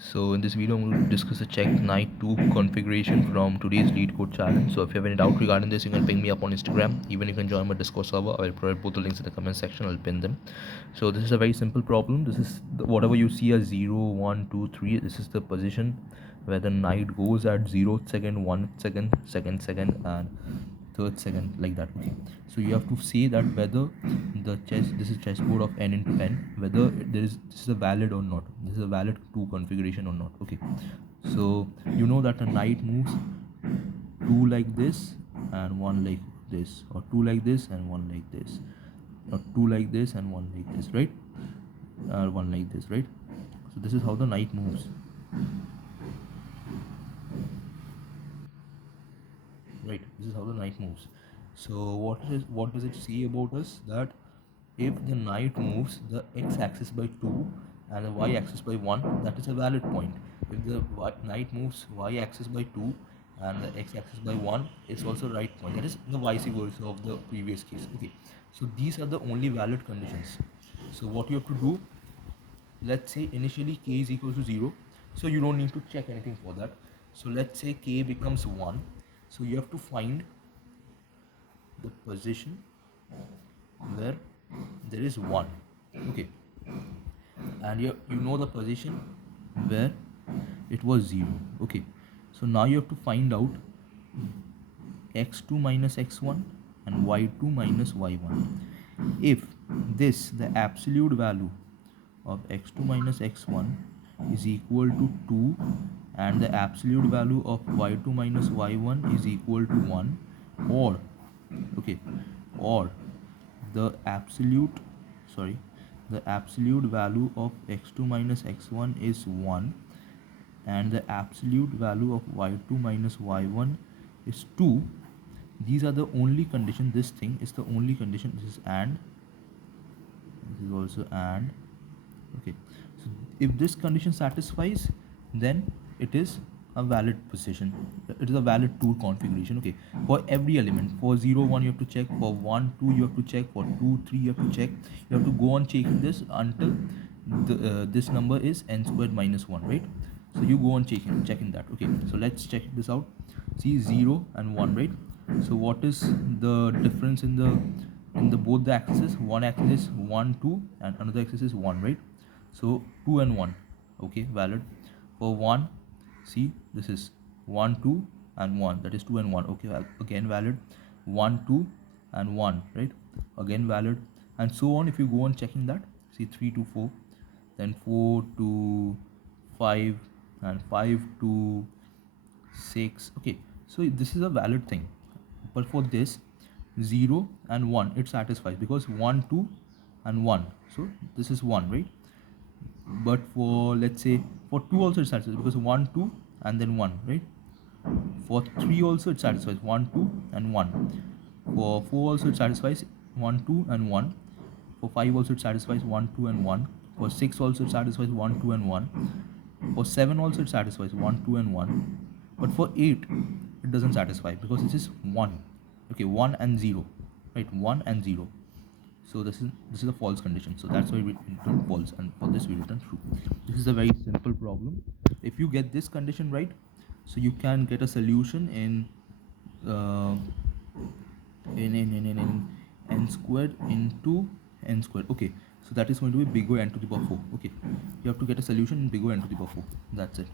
So in this video, I'm going to discuss the check knight 2 configuration from today's LEETCODE challenge. So if you have any doubt regarding this, you can ping me up on Instagram. Even you can join my Discord server. I will provide both the links in the comment section. I'll pin them. So this is a very simple problem. This is whatever you see as 0, 1, 2, 3. This is the position where the knight goes at 0th second, 1st second, 2nd second, and third second, like that. Okay, so you have to say that whether the this is chessboard of n into n, whether this is a valid or not, this is a valid 2 configuration or not. Okay, so you know that a knight moves 2 like this and 1 like this, or 2 like this and 1 like this, or 2 like this and 1 like this, right? 1 like this, right? So this is how the knight moves, right? This is how the knight moves. So what does it say about us? That if the knight moves the x-axis by 2 and the y-axis by 1, that is a valid point. If the knight moves y-axis by 2 and the x-axis by 1, it's also right point. That is the vice versa of the previous case. Okay, so these are the only valid conditions. So what you have to do, let's say initially k is equal to 0, so you don't need to check anything for that. So let's say k becomes 1, so you have to find the position where there is 1. Okay, and you know the position where it was 0. Okay, so now you have to find out x2 minus x1 and y2 minus y1. If this, the absolute value of x2 minus x1 is equal to 2 and the absolute value of y2 minus y1 is equal to 1, or okay, or the absolute value of x2 minus x1 is 1 and the absolute value of y2 minus y1 is 2. These are the only condition. This thing is the only condition. This is and, this is also and. Okay, so if this condition satisfies, then it is a valid position. It is a valid 2 configuration. Okay, for every element, for 0, 1 you have to check, for 1, 2 you have to check, for 2, 3 you have to check. You have to go on checking this until this number is n squared minus 1, right? So you go on checking that. Okay, so let's check this out. See, 0 and 1, right? So what is the difference in the both the axes? One axis is 1, 2 and another axis is 1, right? So 2 and 1, okay, valid. For 1, see, this is 1, 2 and 1, that is 2 and 1, okay, again valid. 1, 2 and 1, right, again valid, and so on. If you go on checking that, see, 3 to 4, then 4 to 5 and 5 to 6. Okay, so this is a valid thing. But for this 0 and 1, it satisfies because 1, 2 and 1, so this is 1, right? But for, let's say, for 2 also it satisfies because 1, 2 and then 1, right? For 3 also it satisfies 1, 2 and 1. For 4 also it satisfies 1, 2 and 1. For 5 also it satisfies 1, 2 and 1. For 6 also it satisfies 1, 2 and 1. For 7 also it satisfies 1, 2 and 1. But for 8 it doesn't satisfy because this is 1. Okay, 1 and 0, right? 1 and 0. So this is a false condition, so that's why we return false, and for this we return true. This is a very simple problem. If you get this condition right, so you can get a solution in n squared into n squared. Okay, so that is going to be big O n to the power 4. Okay, you have to get a solution in big O n to the power 4. That's it.